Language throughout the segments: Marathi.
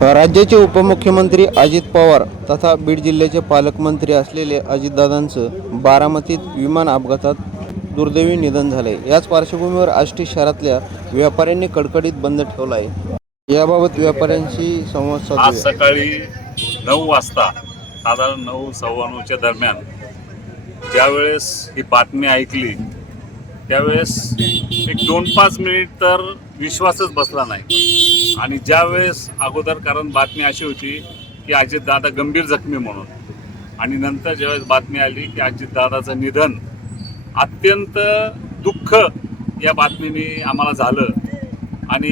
राज्याचे उपमुख्यमंत्री अजित पवार तथा बीड जिल्ह्याचे पालकमंत्री असलेले अजितदादांचं बारामतीत विमान अपघातात दुर्दैवी निधन झाले। याच पार्श्वभूमीवर आष्टी शहरातल्या व्यापाऱ्यांनी कडकडीत बंद ठेवला आहे। याबाबत व्यापाऱ्यांशी संवाद आज साधूया। सकाळी 9 वाजता साधारण 9 सव्वा 9च्या दरम्यान ज्यावेळेस ही बातमी ऐकली त्यावेळेस एक 2-5 मिनिट तर विश्वासच बसला नाही। आणि ज्यावेळेस अगोदर कारण बातमी अशी होती की अजितदादा गंभीर जखमी म्हणून, आणि नंतर ज्यावेळेस बातमी आली की अजितदादाचं निधन, अत्यंत दुःख या बातमीने आम्हाला झालं। आणि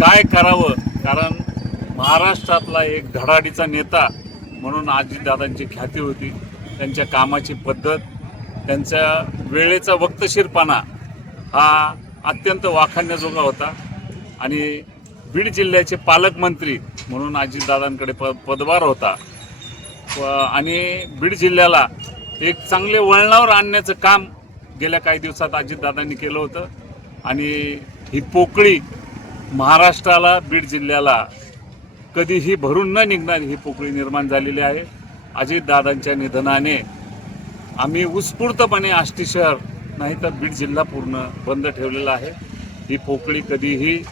काय करावं, कारण महाराष्ट्रातला एक धडाडीचा नेता म्हणून अजितदादांची ख्याती होती। त्यांच्या कामाची पद्धत, त्यांच्या वेळेचा वक्तशीरपणा हा अत्यंत वाखाणण्याजोगा होता। आणि बीड जिल्ह्याचे पालकमंत्री म्हणून अजितदादांकडे पदभार होता आणि बीड जिल्ह्याला एक चांगले वळणावर आणण्याचं काम गेल्या काही दिवसात अजितदादांनी केलं होतं। आणि ही पोकळी महाराष्ट्राला, बीड जिल्ह्याला कधीही भरून न निघणारी ही पोकळी निर्माण झालेली आहे। अजितदादांच्या निधनाने आम्ही उत्स्फूर्तपणे आष्टी शहर नाही तर बीड जिल्हा पूर्ण बंद ठेवलेला आहे। ही पोकळी कधीही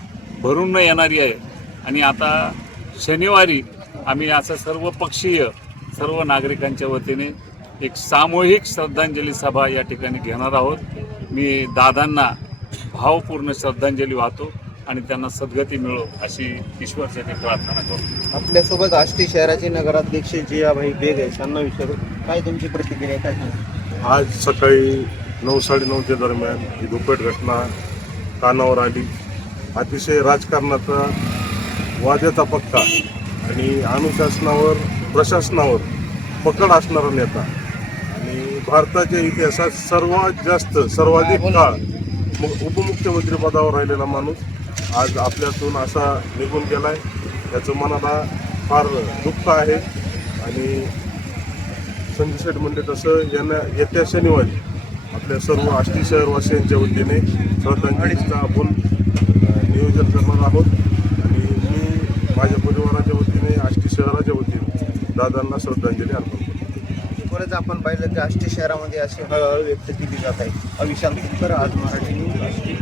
भरून न येणारी आहे। आणि आता शनिवारी आम्ही असं सर्व पक्षीय सर्व नागरिकांच्या वतीने एक सामूहिक श्रद्धांजली सभा या ठिकाणी घेणार आहोत। मी दादांना भावपूर्ण श्रद्धांजली वाहतो आणि त्यांना सद्गती मिळो अशी ईश्वरचरणी प्रार्थना करतो। आपल्यासोबत आष्टी शहराचे नगराध्यक्ष जियाभाई बेग आहे, त्यांना विचारू काय तुमची प्रतिक्रिया काय सांगा। आज सकाळी 9-9:30च्या दरम्यान ही दुःखद घटना कानावर आली। अतिशय राजकारणाचा वाद्याचा पक्का आणि अनुशासनावर, प्रशासनावर पकड असणारा नेता आणि भारताच्या इतिहासात सर्वाधिक काळ उपमुख्यमंत्री पदावर राहिलेला माणूस आज आपल्यातून असा निघून गेलाय, याचं मनाला फार दुःख आहे। आणि संजय शेठ म्हणले तसं येत्या शनिवारी आपल्या सर्व आष्टी शहरवासियांच्या वतीने श्रद्धांजलीचं आपण नियोजन करणार आहोत। आणि मी माझ्या परिवाराच्या वतीने, आष्टी शहराच्या वतीने दादांना श्रद्धांजली अर्पण करतो। बरंच आपण पाहिलं की आष्टी शहरामध्ये अशी हळहळ व्यक्त केली जात आहे। अविशाल आज मराठी न्यूज आष्टी।